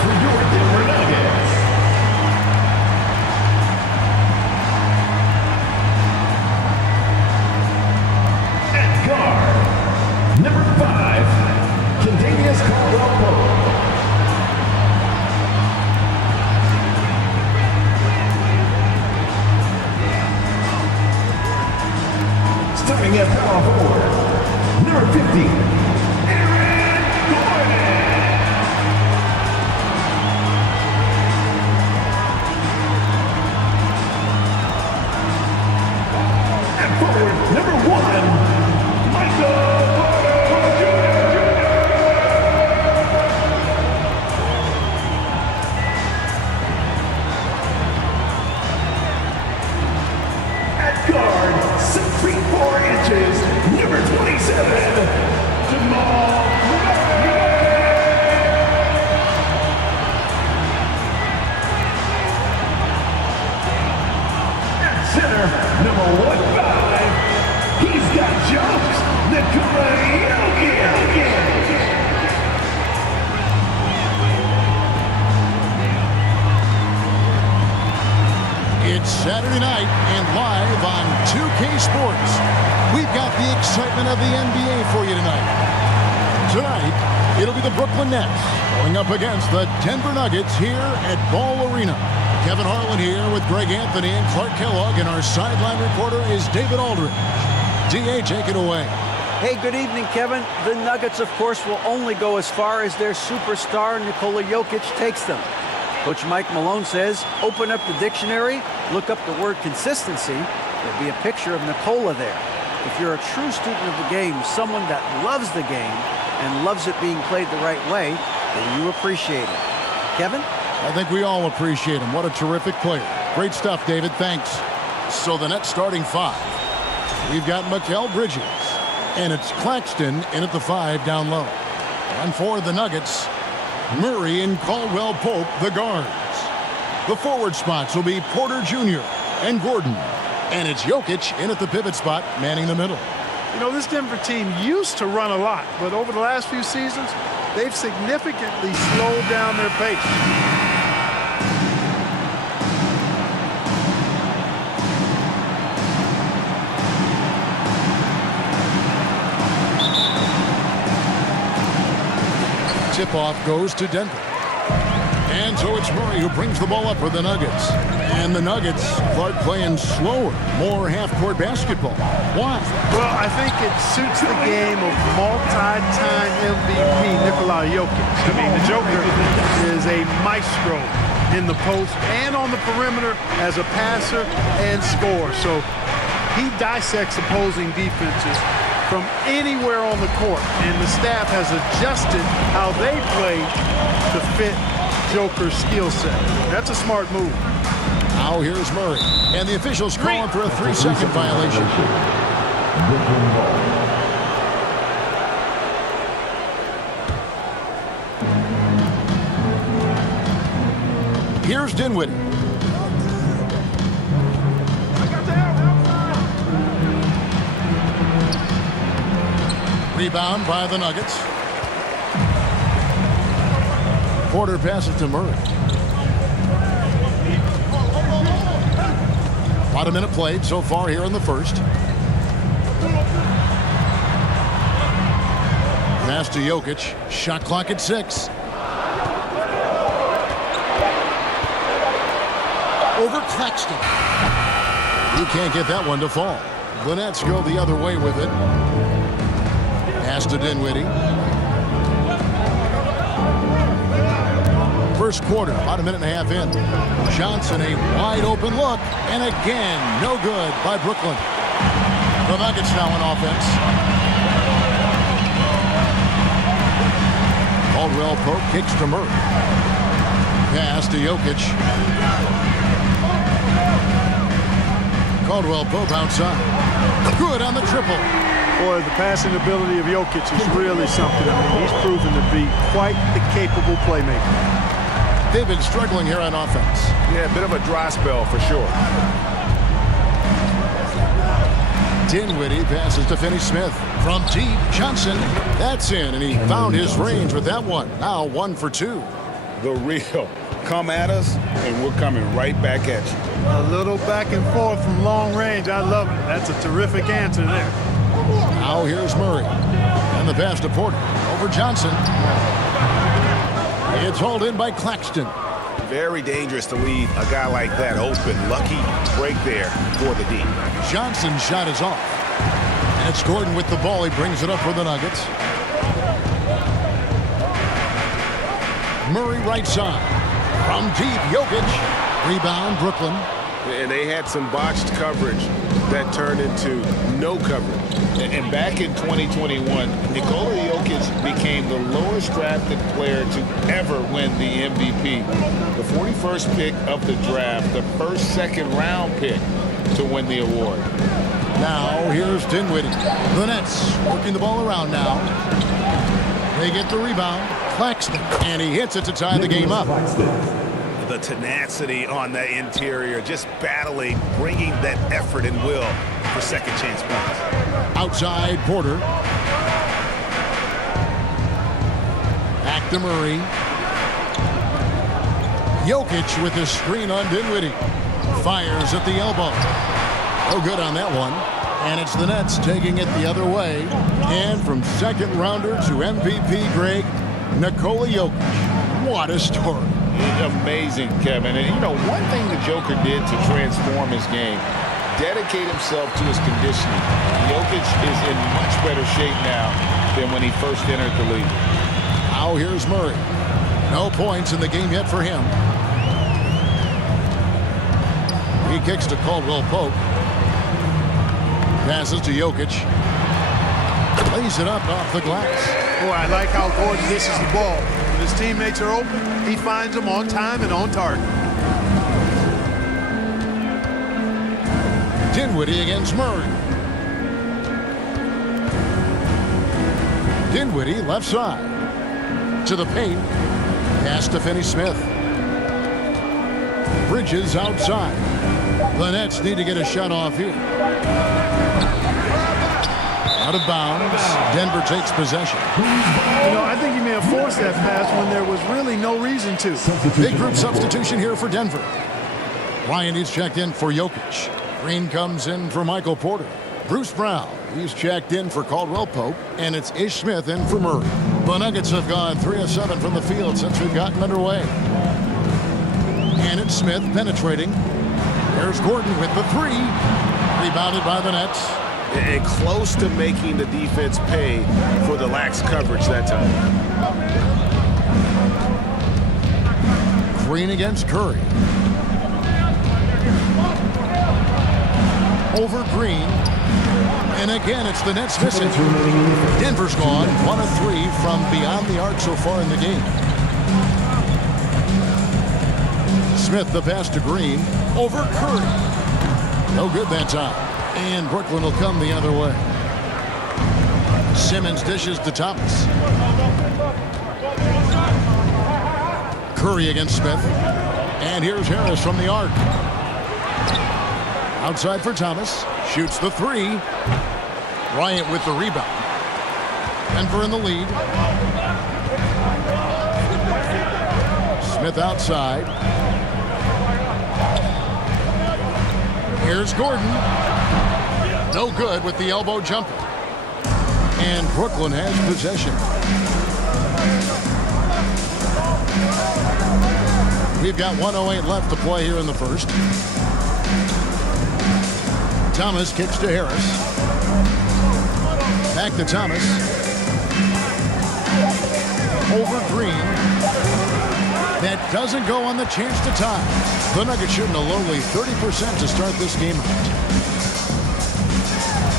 for your Denver Nuggets. At guard, number 5, Kentavious Caldwell-Pope. Starting at power forward, number 50, Aaron Gordon. At forward, number 1, Michael Porter Jr. At guard, 6 feet 4 inches, number 27, Jamal Murray. At center, number 15, he's got jumps, Nikola Jokic. It's Saturday night and live on 2K Sports. We've got the excitement of the NBA for you tonight. Tonight, it'll be the Brooklyn Nets going up against the Denver Nuggets here at Ball Arena. Kevin Harlan here with Greg Anthony and Clark Kellogg, and our sideline reporter is David Aldridge. DA, take it away. Hey, good evening, Kevin. The Nuggets, of course, will only go as far as their superstar, Nikola Jokic, takes them. Coach Mike Malone says, open up the dictionary, look up the word consistency. There'll be a picture of Nikola there. If you're a true student of the game, someone that loves the game and loves it being played the right way, then you appreciate it. Kevin? I think we all appreciate him. What a terrific player. Great stuff, David. Thanks. So the Nets starting 5. We've got Mikal Bridges, and it's Claxton in at the 5 down low. And for the Nuggets, Murray and Caldwell-Pope, the guards. The forward spots will be Porter Jr. and Gordon. And it's Jokic in at the pivot spot, manning the middle. You know, this Denver team used to run a lot, but over the last few seasons, they've significantly slowed down their pace. Tip-off goes to Denver. And so it's Murray who brings the ball up for the Nuggets. And the Nuggets, Clark, playing slower, more half-court basketball. Why? Well, I think it suits the game of multi-time MVP Nikola Jokic. I mean, the Joker is a maestro in the post and on the perimeter as a passer and scorer. So he dissects opposing defenses from anywhere on the court, and the staff has adjusted how they play to fit Joker's skill set. That's a smart move. Now here's Murray, and the officials calling for a 3-second violation. Here's Dinwiddie. Rebound by the Nuggets. Porter passes to Murray. About a minute played so far here in the first. Pass to Jokic. Shot clock at 6. Over Claxton. He can't get that one to fall. The Nets go the other way with it. Pass to Dinwiddie. First quarter, about a minute and a half in. Johnson, a wide open look, and again, no good by Brooklyn. The Nuggets now on offense. Caldwell-Pope kicks to Murray. Pass to Jokic. Caldwell-Pope outside. Good on the triple. Boy, the passing ability of Jokic is really something. I mean, he's proven to be quite the capable playmaker. They've been struggling here on offense. Yeah, a bit of a dry spell for sure. Dinwiddie passes to Finney-Smith. From deep, Johnson. That's in, and he found his range with that one. Now 1 for 2. The real. Come at us, and we're coming right back at you. A little back and forth from long range. I love it. That's a terrific answer there. Now here's Murray. And the pass to Porter. Over Johnson. It's hauled in by Claxton. Very dangerous to leave a guy like that open. Lucky break there for the D. Johnson's shot is off. And it's Gordon with the ball. He brings it up for the Nuggets. Murray right side. From deep, Jokic. Rebound, Brooklyn. And they had some botched coverage that turned into no coverage. And back in 2021, Nikola Jokic became the lowest drafted player to ever win the MVP. The 41st pick of the draft, the first second-round pick to win the award. Now here's Dinwiddie. The Nets working the ball around now. They get the rebound. Claxton. And he hits it to tie the game up. The tenacity on that interior, just battling, bringing that effort and will for second chance points. Outside, Porter. Back to Murray. Jokic with his screen on Dinwiddie. Fires at the elbow. Oh, good on that one. And it's the Nets taking it the other way. And from second rounder to MVP, Greg, Nikola Jokic. What a story. Amazing, Kevin. And, you know, one thing the Joker did to transform his game, dedicate himself to his conditioning. Jokic is in much better shape now than when he first entered the league. Now here's Murray. No points in the game yet for him. He kicks to Caldwell Pope. Passes to Jokic. Lays it up off the glass. Boy, I like how Gordon dishes the ball. When his teammates are open, he finds them on time and on target. Dinwiddie against Murray. Dinwiddie left side. To the paint. Pass to Finney-Smith. Bridges outside. The Nets need to get a shot off here. Out of bounds. Denver takes possession. You know, I think he may have forced that pass when there was really no reason to. Big group substitution here for Denver. Ryan is checked in for Jokic. Green comes in for Michael Porter. Bruce Brown, he's checked in for Caldwell Pope. And it's Ish Smith in for Murray. The Nuggets have gone 3 of 7 from the field since we've gotten underway. And it's Smith penetrating. There's Gordon with the three. Rebounded by the Nets. And close to making the defense pay for the lax coverage that time. Green against Curry. Over Green. And again, it's the Nets missing. Denver's gone 1 of 3 from beyond the arc so far in the game. Smith, the pass to Green. Over Curry. No good that time. And Brooklyn will come the other way. Simmons dishes to Thomas. Curry against Smith. And here's Harris from the arc. Outside for Thomas. Shoots the three. Bryant with the rebound. Denver in the lead. Smith outside. Here's Gordon. No good with the elbow jumper. And Brooklyn has possession. We've got 1:08 left to play here in the first. Thomas kicks to Harris. Back to Thomas. Over Green. That doesn't go on the chance to tie. The Nuggets shooting a lowly 30% to start this game out.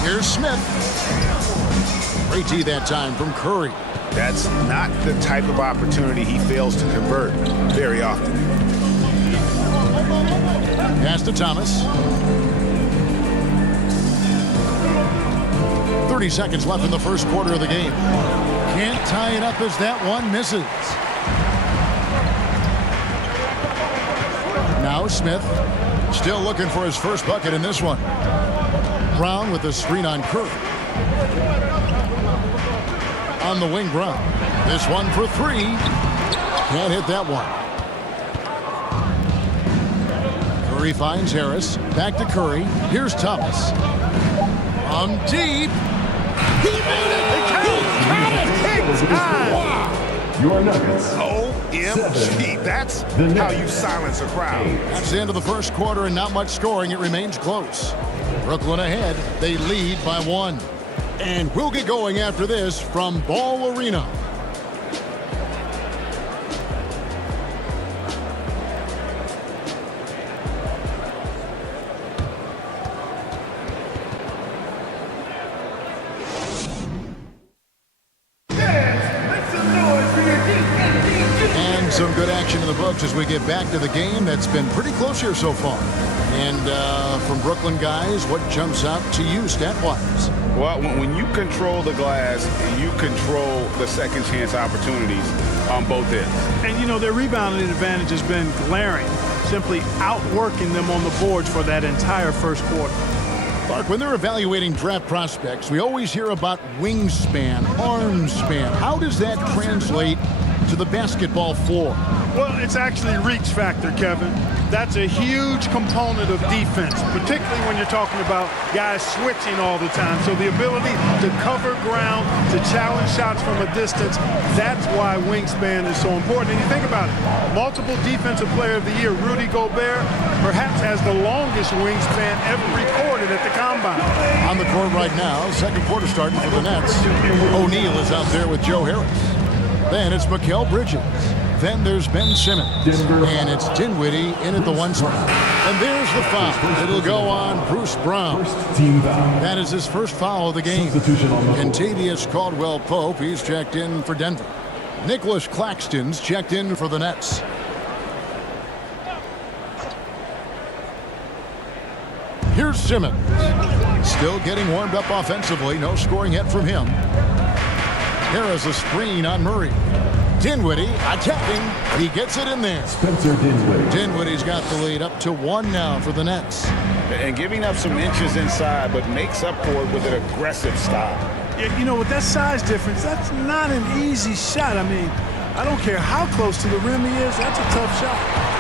Here's Smith. Great tee that time from Curry. That's not the type of opportunity he fails to convert very often. Pass to Thomas. 30 seconds left in the first quarter of the game. Can't tie it up as that one misses. Now Smith, still looking for his first bucket in this one. Brown with the screen on Curry. On the wing, Brown. This one for three. Can't hit that one. Curry finds Harris. Back to Curry. Here's Thomas. From deep. He made it! Your Nuggets. OMG. That's how you silence a crowd. That's the end of the first quarter and not much scoring. It remains close. Brooklyn ahead. They lead by 1. And we'll get going after this from Ball Arena. And some good action in the books as we get back to the game that's been pretty close here so far. And from Brooklyn guys, what jumps out to you stat-wise? Well, when you control the glass, you control the second chance opportunities on both ends. And, you know, their rebounding advantage has been glaring, simply outworking them on the boards for that entire first quarter. Clark, when they're evaluating draft prospects, we always hear about wingspan, arm span. How does that translate to the basketball floor? Well, it's actually reach factor, Kevin. That's a huge component of defense, particularly when you're talking about guys switching all the time. So the ability to cover ground, to challenge shots from a distance, that's why wingspan is so important. And you think about it, multiple defensive player of the year, Rudy Gobert, perhaps has the longest wingspan ever recorded at the Combine. On the court right now, second quarter starting for the Nets. O'Neal is out there with Joe Harris. Then it's Mikal Bridges. Then there's Ben Simmons. And it's Dinwiddie in at the 1 spot. And there's the foul. It'll go on Bruce Brown. Team foul. That is his first foul of the game. Substitution on the floor. Contavious Caldwell-Pope, he's checked in for Denver. Nicholas Claxton's checked in for the Nets. Here's Simmons. Still getting warmed up offensively. No scoring yet from him. Here's a screen on Murray. Dinwiddie attacking. He gets it in there. Spencer Dinwiddie. Dinwiddie's got the lead up to 1 now for the Nets. And giving up some inches inside, but makes up for it with an aggressive style. You know, with that size difference, that's not an easy shot. I mean, I don't care how close to the rim he is, that's a tough shot.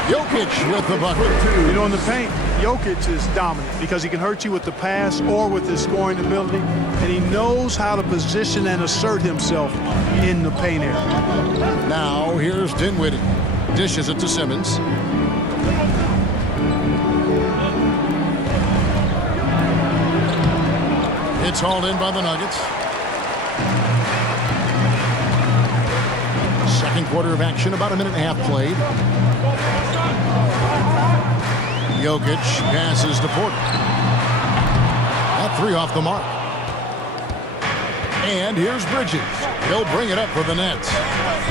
Jokic with the bucket. You know, in the paint, Jokic is dominant because he can hurt you with the pass or with his scoring ability, and he knows how to position and assert himself in the paint area. Now, here's Dinwiddie. Dishes it to Simmons. It's hauled in by the Nuggets. Second quarter of action, about a minute and a half played. Jokic passes to Porter. That 3 off the mark. And here's Bridges. He'll bring it up for the Nets.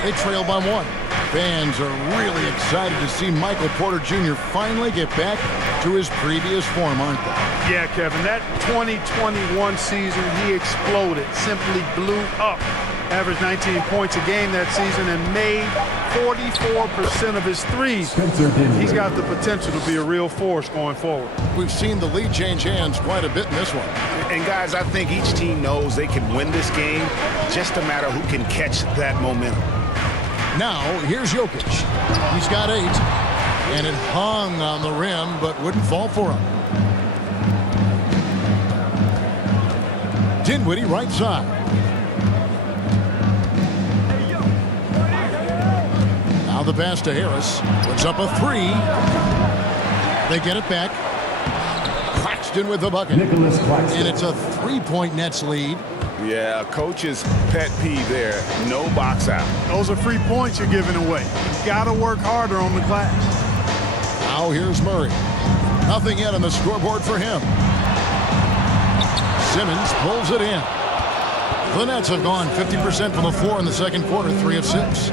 They trail by 1. Fans are really excited to see Michael Porter Jr. finally get back to his previous form, aren't they? Yeah, Kevin, that 2021 season, he exploded, simply blew up. Averaged 19 points a game that season and made 44% of his threes. Spencer Dinwiddie. He's got the potential to be a real force going forward. We've seen the lead change hands quite a bit in this one. And guys, I think each team knows they can win this game. Just a matter who can catch that momentum. Now, here's Jokic. He's got 8. And it hung on the rim, but wouldn't fall for him. Dinwiddie right side. Now the pass to Harris. Puts up a 3. They get it back. Claxton with the bucket. Nicholas Claxton. And it's a 3-point Nets lead. Yeah, coach's pet peeve there. No box out. Those are free points you're giving away. You've got to work harder on the glass. Now here's Murray. Nothing yet on the scoreboard for him. Simmons pulls it in. The Nets have gone 50% from the floor in the second quarter, 3 of 6.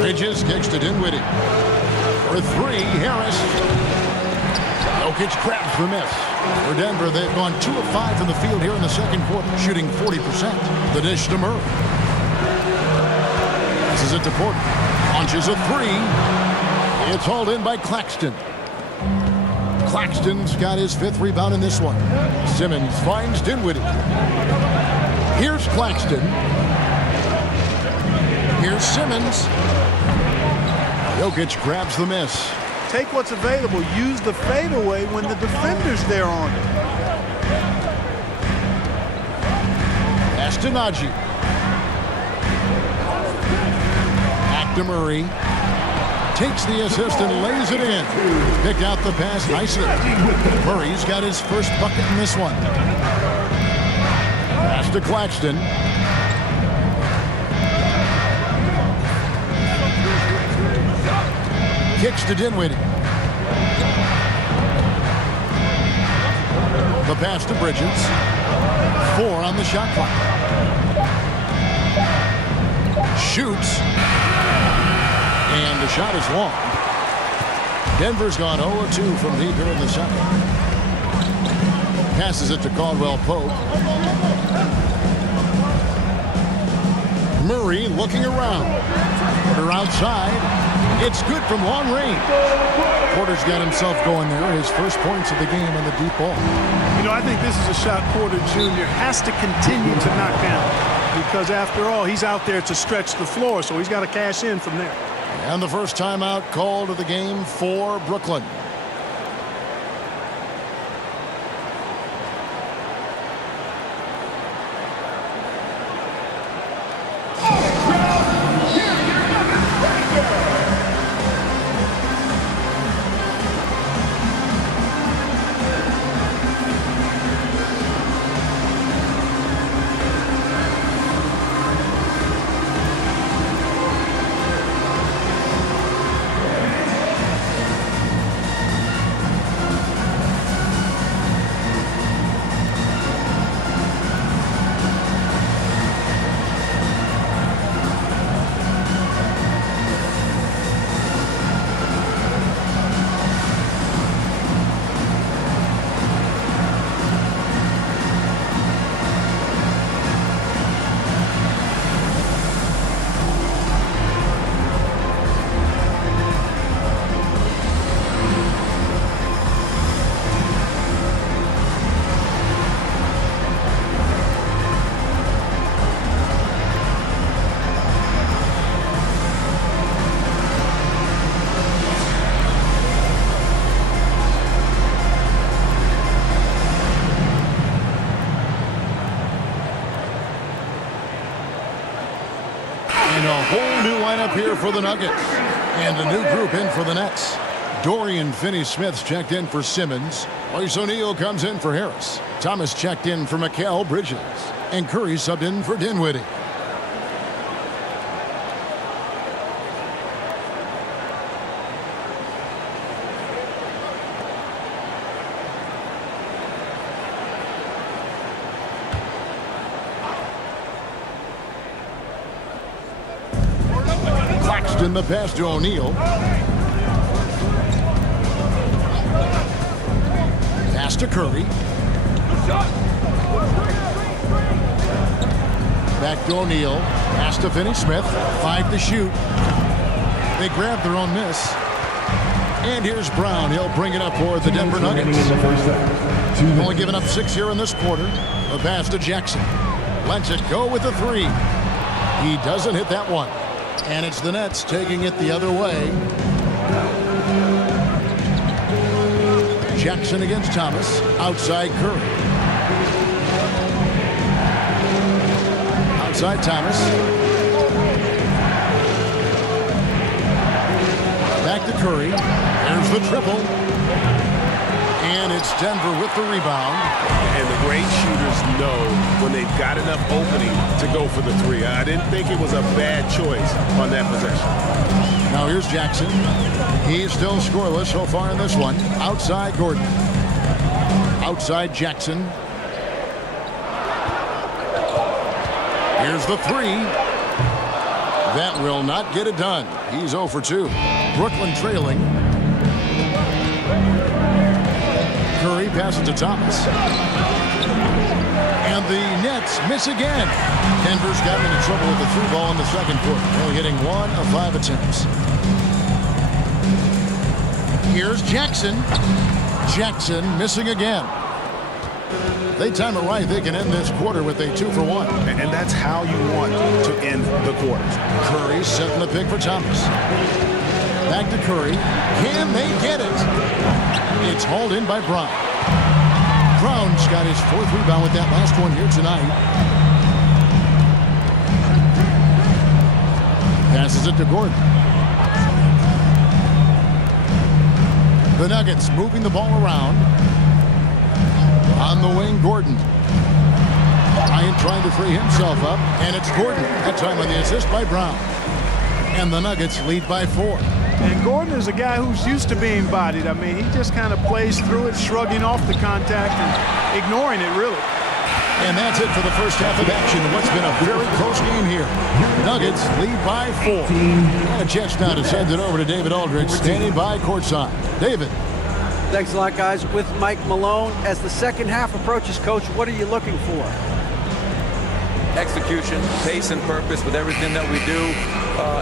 Bridges kicks to Dinwiddie. For 3, Harris. Jokic grabs the miss. For Denver, they've gone 2 of 5 from the field here in the second quarter, shooting 40%. The dish to Murray. This is it to Porter. Launches a 3. It's hauled in by Claxton. Claxton's got his 5th rebound in this one. Simmons finds Dinwiddie. Here's Claxton. Here's Simmons. Jokic grabs the miss. Take what's available. Use the fadeaway when the defender's there on it. Pass to Najee. Back to Murray. Takes the assist and lays it in. Picked out the pass nicely. Murray's got his first bucket in this one. Pass to Claxton. Kicks to Dinwiddie. The pass to Bridges. 4 on the shot clock. Shoots. And the shot is long. Denver's gone 0-2 from deep here in the second. Passes it to Caldwell Pope. Murray looking around. Porter outside. It's good from long range. Porter's got himself going there. His first points of the game on the deep ball. You know, I think this is a shot Porter Jr. has to continue to knock down because, after all, he's out there to stretch the floor, so he's got to cash in from there. And the first timeout called of the game for Brooklyn. A whole new lineup here for the Nuggets. And a new group in for the Nets. Dorian Finney-Smith's checked in for Simmons. Royce O'Neal comes in for Harris. Thomas checked in for Mikal Bridges. And Curry subbed in for Dinwiddie. In the pass to O'Neal. Pass to Curry. Back to O'Neal. Pass to Finney-Smith. 5 to shoot. They grab their own miss. And here's Brown. He'll bring it up for the Denver Nuggets. Only giving up 6 here in this quarter. A pass to Jackson. Lets it go with the 3. He doesn't hit that one. And it's the Nets taking it the other way. Jackson against Thomas. Outside Curry. Outside Thomas. Back to Curry. There's the triple. And it's Denver with the rebound. And the great shooters know when they've got enough opening to go for the 3. I didn't think it was a bad choice on that possession. Now here's Jackson. He's still scoreless so far in this one. Outside Gordon. Outside Jackson. Here's the 3. That will not get it done. He's 0 for 2. Brooklyn trailing. Curry passes to Thomas. And the Nets miss again. Denver's gotten into trouble with the 3 ball in the second quarter. Only hitting 1 of 5 attempts. Here's Jackson. Jackson missing again. If they time it right, they can end this quarter with a 2-for-1. And that's how you want to end the quarters. Curry setting the pick for Thomas. Back to Curry. Can they get it? It's hauled in by Brown. Brown's got his 4th rebound with that last one here tonight. Passes it to Gordon. The Nuggets moving the ball around. On the wing, Gordon. Bryant trying to free himself up, and it's Gordon. That time on the assist by Brown. And the Nuggets lead by 4. And Gordon is a guy who's used to being bodied. I mean, he just kind of plays through it, shrugging off the contact and ignoring it, really. And that's it for the first half of action. What's been a very close game here. Nuggets lead by 4. And a chance now to send it over to David Aldridge, standing by courtside. David. Thanks a lot, guys. With Mike Malone, as the second half approaches, Coach, what are you looking for? Execution, pace and purpose with everything that we do,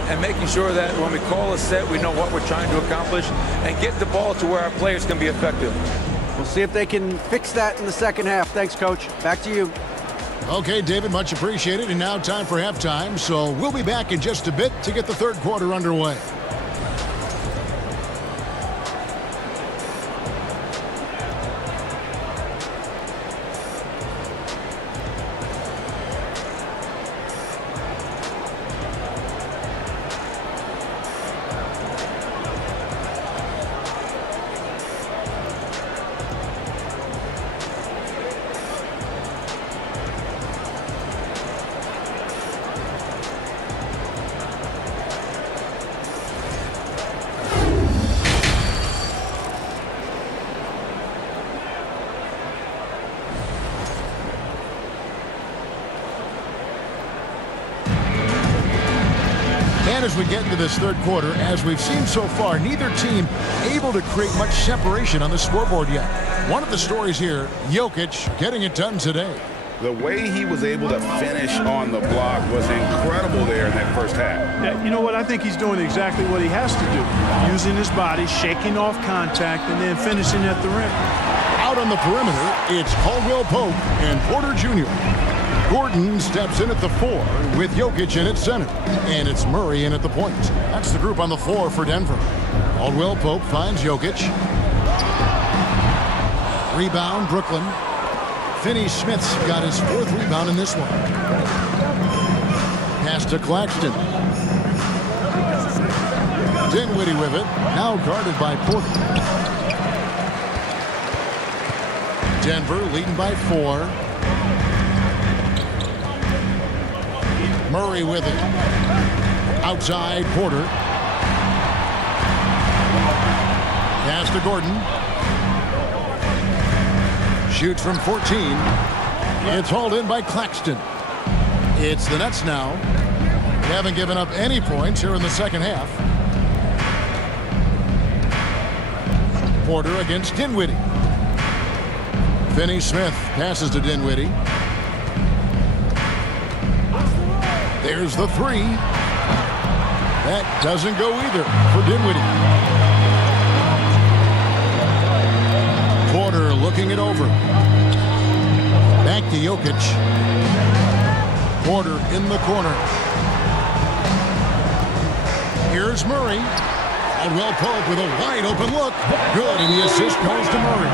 and making sure that when we call a set, we know what we're trying to accomplish and get the ball to where our players can be effective. We'll see if they can fix that in the second half. Thanks, Coach. Back to you. Okay, David, much appreciated. And now time for halftime. So we'll be back in just a bit to get the third quarter underway. As we get into this third quarter, as we've seen so far, neither team able to create much separation on the scoreboard yet. One of the stories here, Jokic getting it done today. The way he was able to finish on the block was incredible there in that first half. Yeah, you know what? I think he's doing exactly what he has to do. Using his body, shaking off contact, and then finishing at the rim. Out on the perimeter, it's Caldwell Pope and Porter Jr. Gordon steps in at the 4 with Jokic in at center. And it's Murray in at the point. That's the group on the floor for Denver. Caldwell Pope finds Jokic. Rebound, Brooklyn. Finney-Smith's got his 4th rebound in this one. Pass to Claxton. Dinwiddie with it. Now guarded by Porter. Denver leading by 4. Murray with it. Outside, Porter. Pass to Gordon. Shoots from 14. It's hauled in by Claxton. It's the Nets now. They haven't given up any points here in the second half. Porter against Dinwiddie. Finney-Smith passes to Dinwiddie. There's the 3. That doesn't go either for Dinwiddie. Porter looking it over. Back to Jokic. Porter in the corner. Here's Murray. Caldwell Pope with a wide open look. Good, and the assist goes to Murray.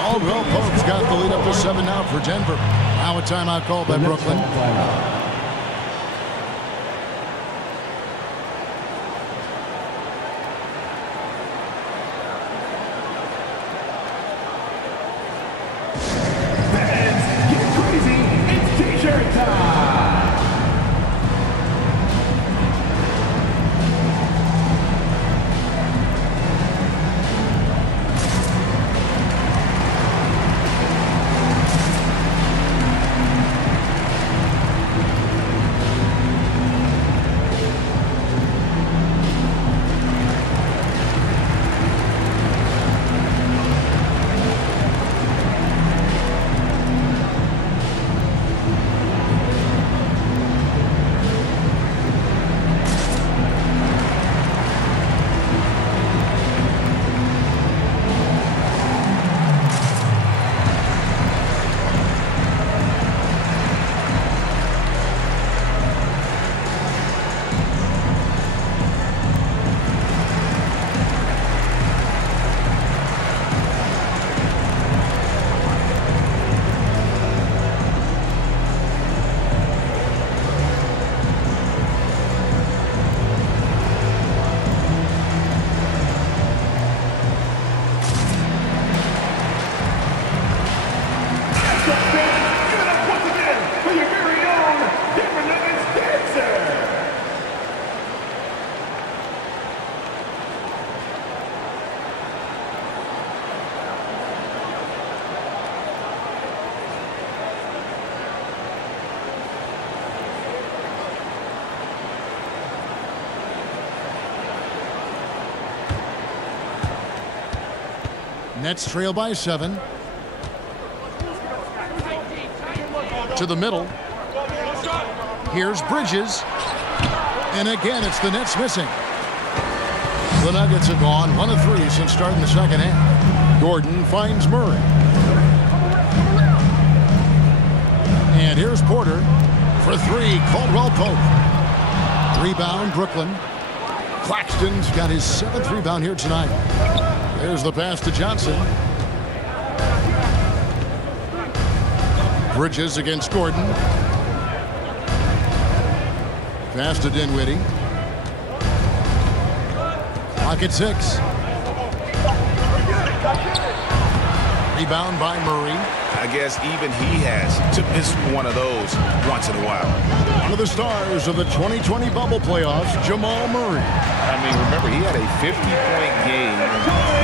Caldwell Pope's got the lead up to 7 now for Denver. Now a timeout called by Brooklyn. Nets trail by 7. To the middle. Here's Bridges. And again, it's the Nets missing. The Nuggets have gone 1 of 3 since starting the second half. Gordon finds Murray. And here's Porter for 3. Caldwell Pope. Rebound, Brooklyn. Claxton's got his 7th rebound here tonight. There's the pass to Johnson. Bridges against Gordon. Pass to Dinwiddie. Clock at 6. Rebound by Murray. I guess even he has to miss one of those once in a while. One of the stars of the 2020 bubble playoffs, Jamal Murray. I mean, remember, he had a 50-point game.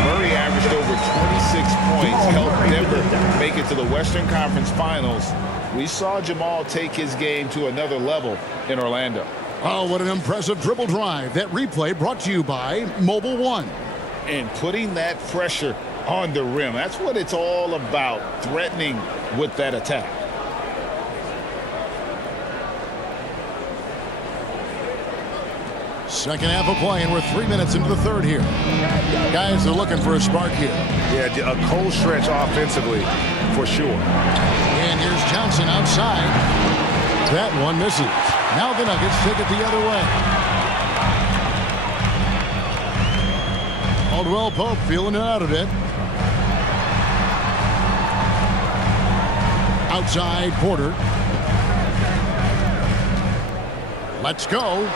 Murray averaged over 26 points, helped Denver make it to the Western Conference Finals. We saw Jamal take his game to another level in Orlando. Oh, what an impressive dribble drive. That replay brought to you by Mobile One. And putting that pressure on the rim, that's what it's all about, threatening with that attack. Second half of play, and we're 3 minutes into the third here. Guys are looking for a spark here. Yeah, a cold stretch offensively, for sure. And here's Johnson outside. That one misses. Now the Nuggets take it the other way. Caldwell Pope feeling it out a bit. Outside Porter. Let's go.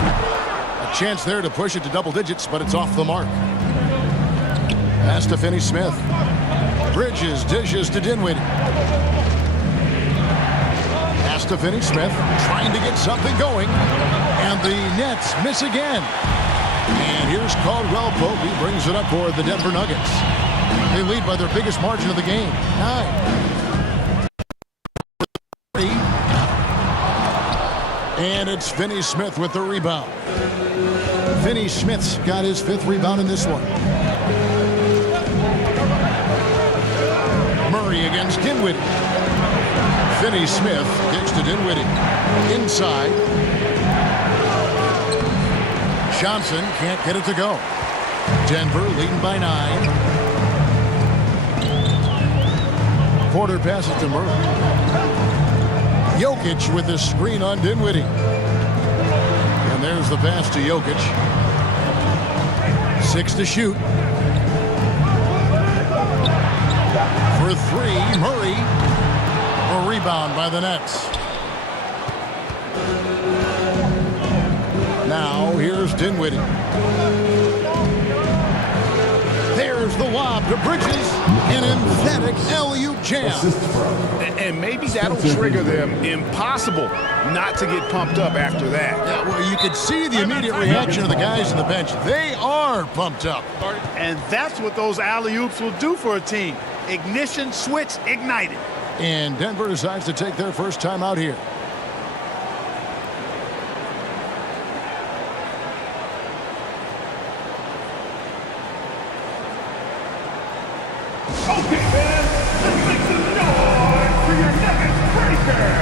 A chance there to push it to double digits, but it's off the mark. Pass to Finney-Smith. Bridges dishes to Dinwiddie. Pass to Finney-Smith, trying to get something going. And the Nets miss again. And here's Caldwell Pope. He brings it up for the Denver Nuggets. They lead by their biggest margin of the game, 9. And it's Finney-Smith with the rebound. Finney-Smith's got his 5th rebound in this one. Murray against Dinwiddie. Finney-Smith kicks to Dinwiddie. Inside. Johnson can't get it to go. Denver leading by 9. Porter passes to Murray. Jokic with the screen on Dinwiddie. And there's the pass to Jokic. 6 to shoot. For 3, Murray. A rebound by the Nets. Now here's Dinwiddie. There's the lob to Bridges. An emphatic alley-oop jam. And maybe that'll trigger them. Impossible not to get pumped up after that. Yeah, well, you could see the immediate reaction of the guys on the bench. They are pumped up. And that's what those alley-oops will do for a team. Ignition, switch, ignited. And Denver decides to take their first time out here. Okay, fans, let's make some noise for your Nuggets breaker.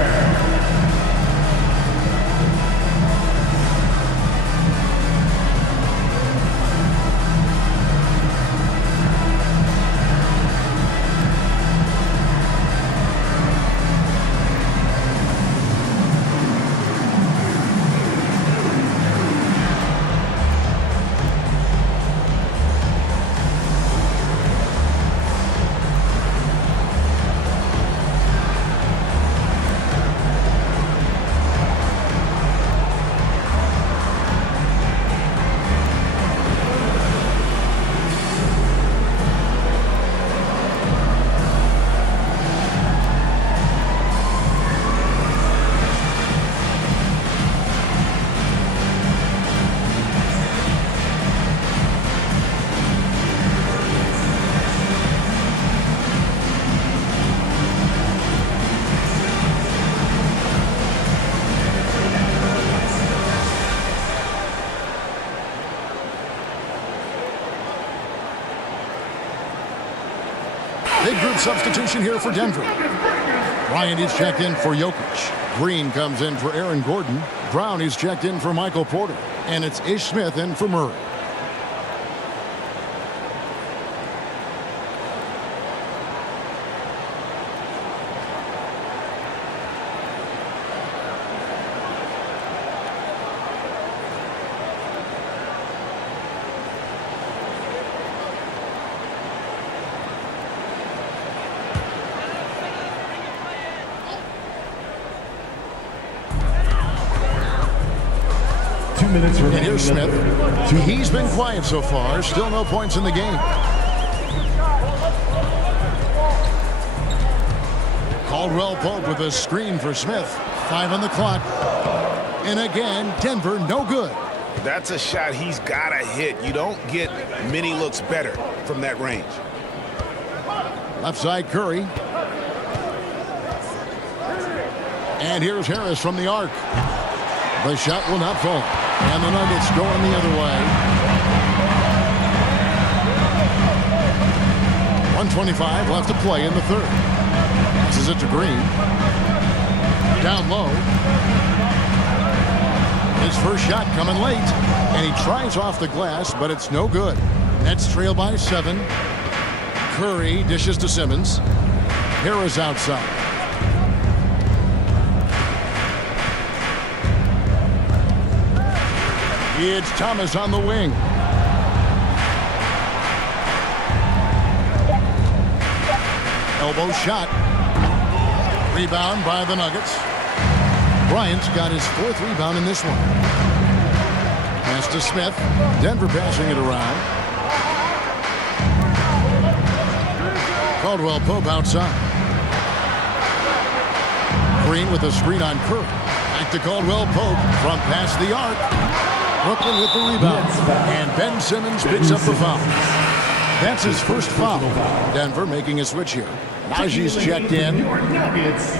Big group substitution here for Denver. Bryant is checked in for Jokic. Green comes in for Aaron Gordon. Brown is checked in for Michael Porter. And it's Ish Smith in for Murray. And here's Smith. He's been quiet so far. Still no points in the game. Caldwell Pope with a screen for Smith. 5 on the clock. And again, Denver no good. That's a shot he's got to hit. You don't get many looks better from that range. Left side Curry. And here's Harris from the arc. The shot will not fall. And the Nuggets going the other way. 1:25 left to play in the third. Passes it to Green. Down low. His first shot coming late. And he tries off the glass, but it's no good. Nets trail by 7. Curry dishes to Simmons. Harris outside. It's Thomas on the wing. Elbow shot. Rebound by the Nuggets. Bryant's got his 4th rebound in this one. Pass to Smith. Denver passing it around. Caldwell Pope outside. Green with a screen on Curry. Back to Caldwell Pope from past the arc. Brooklyn with the rebound. And Ben Simmons picks up the foul. That's his first foul. Denver making a switch here. Najee's checked in. Your Nuggets,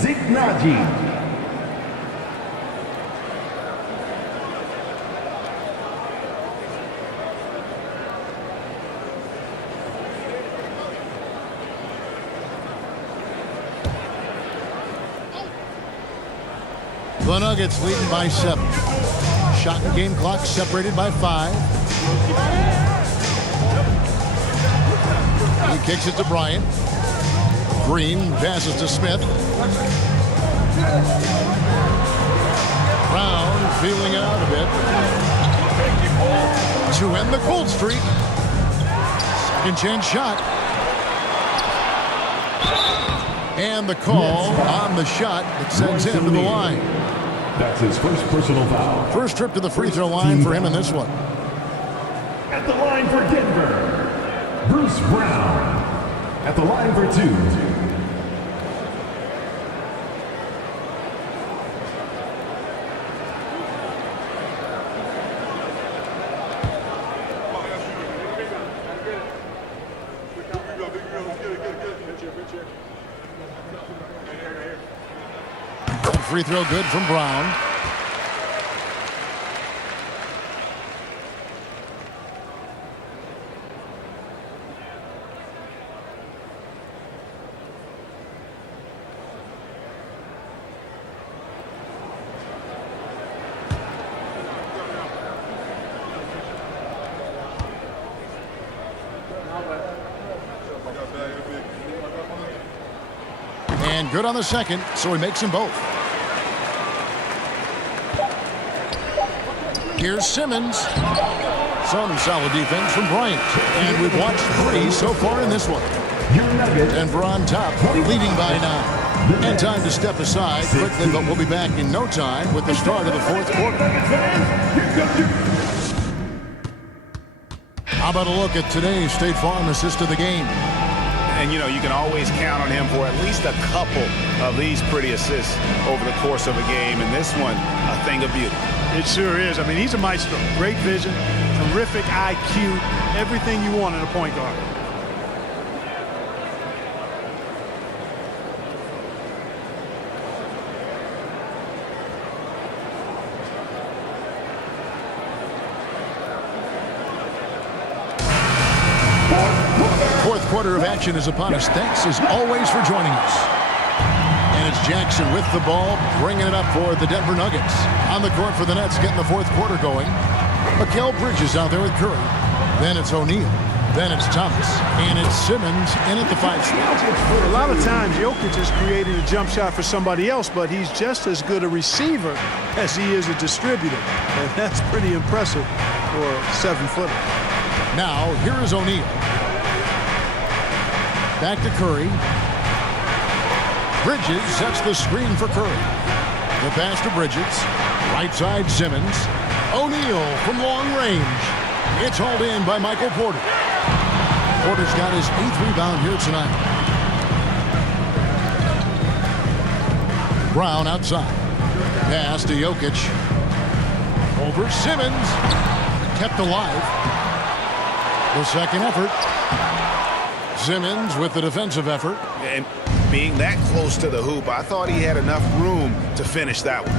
Zeke Naji. The Nuggets leading by 7. Shot and game clock separated by 5. He kicks it to Bryant. Green passes to Smith. Brown feeling it out a bit. To end the cold streak. Second chance shot. And the call on the shot that sends him to the line. That's his first personal foul. First trip to the free throw line for him in this one. At the line for Denver, Bruce Brown. At the line for 2. Free throw good from Brown. And good on the second, so he makes them both. Here's Simmons. Some solid defense from Bryant. And we've watched 3 so far in this one. Denver on top, leading by 9. And time to step aside quickly, but we'll be back in no time with the start of the 4th quarter. How about a look at today's State Farm assist of the game? And, you know, you can always count on him for at least a couple of these pretty assists over the course of a game. And this one, a thing of beauty. It sure is. I mean, he's a maestro. Great vision, terrific IQ, everything you want in a point guard. fourth quarter of action is upon us. Thanks as always for joining us. And it's Jackson with the ball, bringing it up for the Denver Nuggets. On the court for the Nets, getting the fourth quarter going. Mikal Bridges out there with Curry. Then it's O'Neal. Then it's Thomas. And it's Simmons in at the 5 spot. A lot of times, Jokic is creating a jump shot for somebody else, but he's just as good a receiver as he is a distributor. And that's pretty impressive for a 7-footer. Now, here is O'Neal. Back to Curry. Bridges sets the screen for Curry. The pass to Bridges. Right side, Simmons. O'Neal from long range. It's hauled in by Michael Porter. Porter's got his 8th rebound here tonight. Brown outside. Pass to Jokic. Over Simmons. Kept alive. The second effort. Simmons with the defensive effort. And being that close to the hoop, I thought he had enough room to finish that one.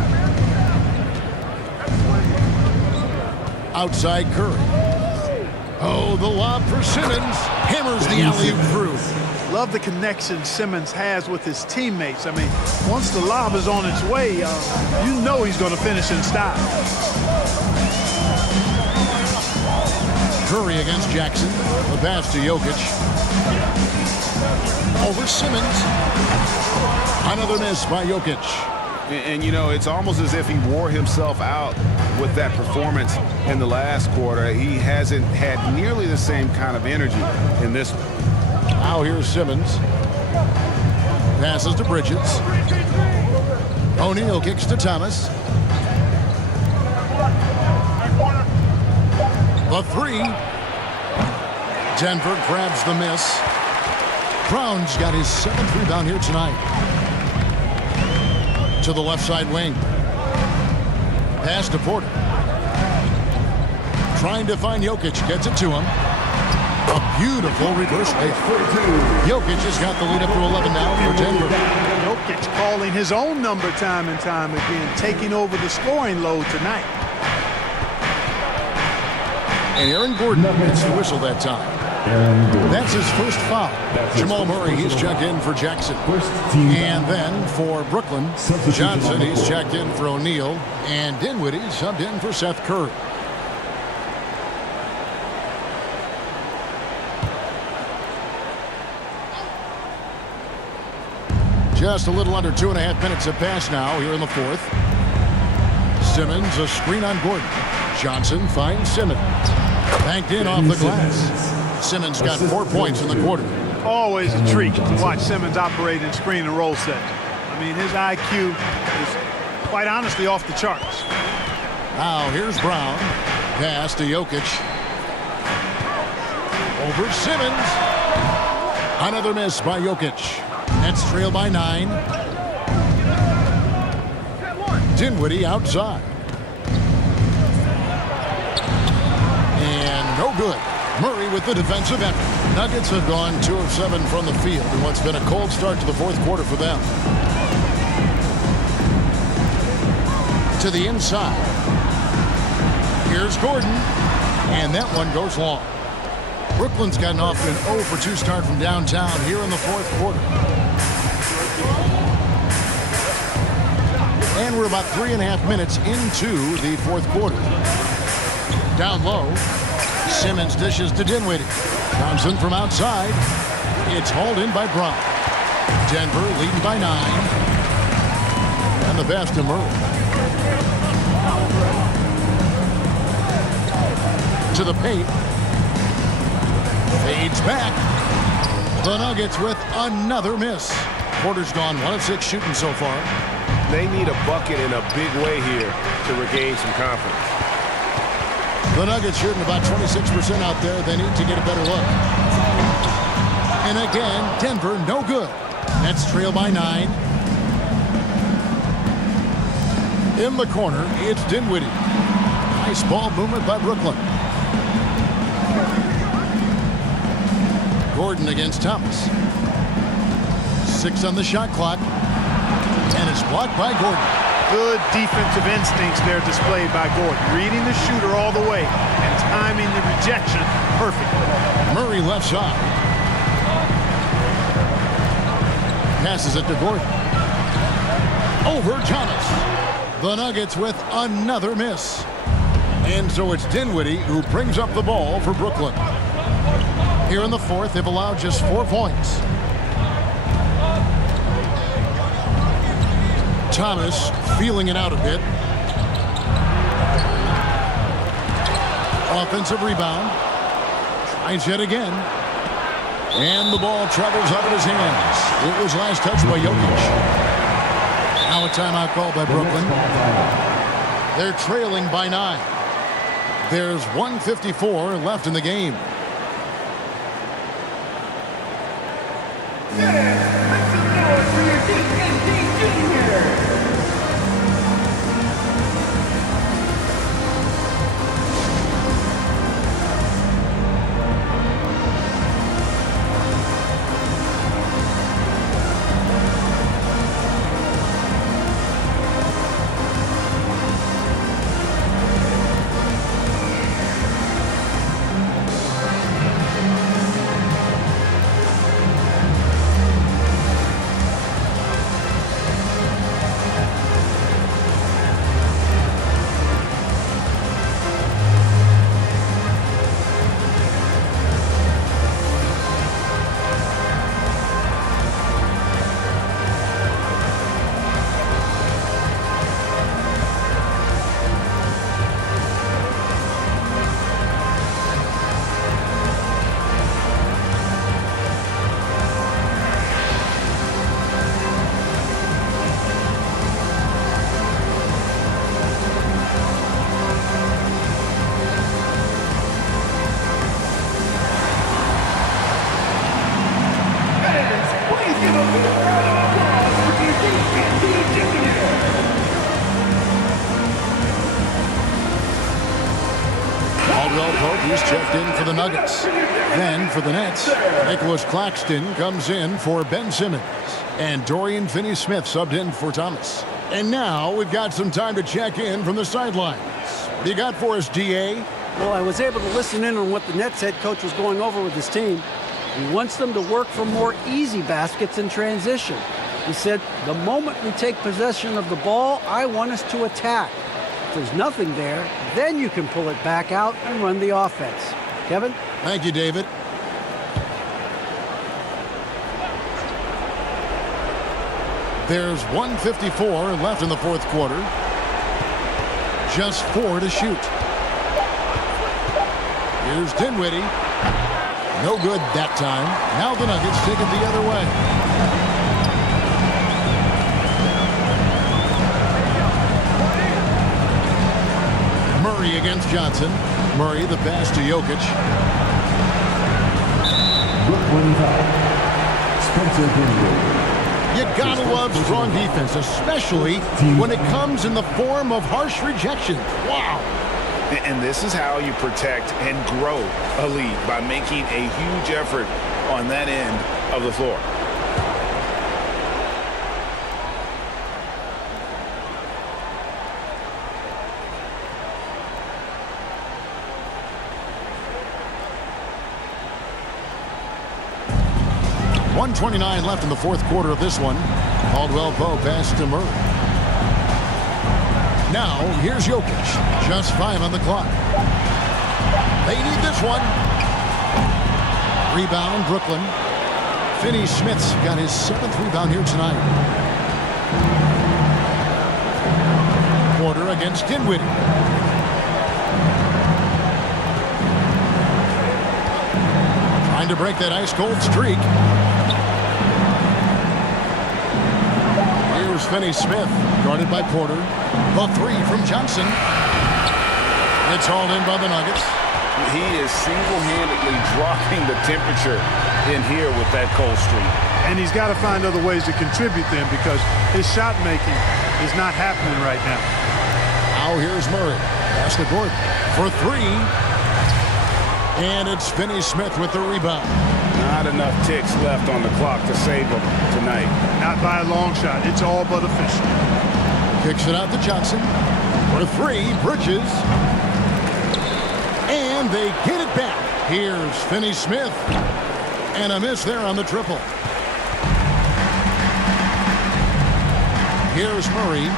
Outside Curry. Oh, the lob for Simmons. Hammers the alley-oop through. Love the connection Simmons has with his teammates. I mean, once the lob is on its way, you know he's going to finish in style. Curry against Jackson. The pass to Jokic. Over Simmons. Another miss by Jokic. And, you know, it's almost as if he wore himself out with that performance in the last quarter. He hasn't had nearly the same kind of energy in this one. Now here's Simmons. Passes to Bridges. O'Neal kicks to Thomas. The 3. Denver grabs the miss. Brown's got his 7th rebound here tonight. To the left side wing. Pass to Porter. Trying to find Jokic. Gets it to him. A beautiful reverse layup. Jokic has got the lead up to 11 now for Denver. Jokic calling his own number time and time again, taking over the scoring load tonight. And Aaron Gordon gets the whistle that time. That's his first foul. Jamal Murray, he's checked in for Jackson. And then for Brooklyn, Johnson, he's checked in for O'Neal. And Dinwiddie subbed in for Seth Curry. Just a little under 2.5 minutes have passed now here in the fourth. Simmons, a screen on Gordon. Johnson finds Simmons. Banked in off the glass. Simmons got 4 points in the quarter. Always a treat to watch Simmons operate in screen and roll set. I mean, his IQ is quite honestly off the charts. Now here's Brown. Pass to Jokic. Over Simmons. Another miss by Jokic. Nets trail by 9. Dinwiddie outside. And no good. Murray with the defensive effort. Nuggets have gone 2 of 7 from the field in what's been a cold start to the fourth quarter for them. To the inside. Here's Gordon. And that one goes long. Brooklyn's gotten off to an 0 for 2 start from downtown here in the fourth quarter. And we're about 3.5 minutes into the fourth quarter. Down low. Simmons dishes to Dinwiddie. Johnson from outside. It's hauled in by Brown. Denver leading by 9. And the pass to Murray. To the paint. Fades back. The Nuggets with another miss. Porter's gone 1 of 6 shooting so far. They need a bucket in a big way here to regain some confidence. The Nuggets shooting about 26% out there. They need to get a better look. And again, Denver no good. Nets trail by 9. In the corner, it's Dinwiddie. Nice ball movement by Brooklyn. Gordon against Thomas. 6 on the shot clock. And it's blocked by Gordon. Good defensive instincts there displayed by Gordon. Reading the shooter all the way and timing the rejection perfectly. Murray left side. passes it to Gordon. Over Thomas. The Nuggets with another miss. And so it's Dinwiddie who brings up the ball for Brooklyn. Here in the fourth, they've allowed just 4 points. Thomas feeling it out a bit. Offensive rebound. Tries yet again. And the ball travels out of his hands. It was last touched by Jokic. Now a timeout call by Brooklyn. They're trailing by 9. There's 1:54 left in the game. He's checked in for the Nuggets. Then for the Nets, Nicholas Claxton comes in for Ben Simmons. And Dorian Finney-Smith subbed in for Thomas. And now we've got some time to check in from the sidelines. What do you got for us, D.A.? Well, I was able to listen in on what the Nets head coach was going over with his team. He wants them to work for more easy baskets in transition. He said, the moment we take possession of the ball, I want us to attack. If there's nothing there, then you can pull it back out and run the offense. Kevin? Thank you, David. There's 1:54 left in the fourth quarter. Just 4 to shoot. Here's Dinwiddie. No good that time. Now the Nuggets take it the other way. Murray against Johnson. Murray the pass to Jokic. Brooklyn foul. Spencer Dinwiddie. You gotta love strong defense, especially when it comes in the form of harsh rejection. Wow. And this is how you protect and grow a lead, by making a huge effort on that end of the floor. .129 left in the fourth quarter of this one. Caldwell Pope pass to Murray. Now, here's Jokic. Just 5 on the clock. They need this one. Rebound, Brooklyn. Finney-Smith's got his 7th rebound here tonight. Porter against Dinwiddie. Trying to break that ice-cold streak. Here's Finney-Smith, guarded by Porter. The 3 from Johnson. It's hauled in by the Nuggets. He is single-handedly dropping the temperature in here with that cold streak. And he's got to find other ways to contribute then, because his shot making is not happening right now. Now here's Murray. Pass to Gordon for 3. And it's Finney-Smith with the rebound. Not enough ticks left on the clock to save him tonight. Not by a long shot. It's all but official. Kicks it out to Johnson for 3. Bridges. And they get it back. Here's Finney-Smith. And a miss there on the triple. Here's Murray.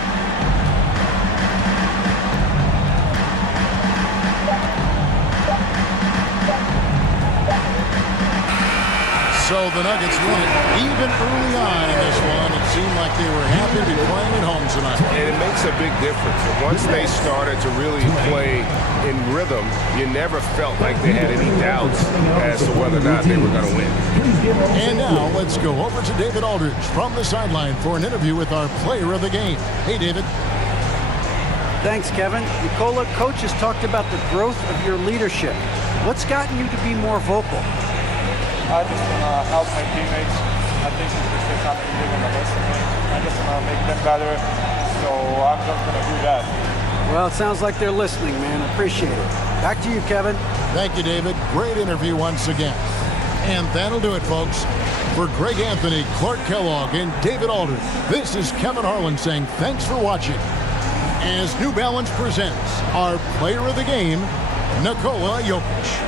So the Nuggets won it even early on in this one. It seemed like they were happy to be playing at home tonight. And it makes a big difference. Once they started to really play in rhythm, you never felt like they had any doubts as to whether or not they were going to win. And now let's go over to David Aldridge from the sideline for an interview with our player of the game. Hey, David. Thanks, Kevin. Nikola, coach has talked about the growth of your leadership. What's gotten you to be more vocal? I just want to help my teammates. I think it's the same time they're going to listen to me. I just want to make them better, so I'm just going to do that. Well, it sounds like they're listening, man. Appreciate it. Back to you, Kevin. Thank you, David. Great interview once again. And that'll do it, folks. For Greg Anthony, Clark Kellogg, and David Aldridge, this is Kevin Harlan saying thanks for watching as New Balance presents our player of the game, Nikola Jokic.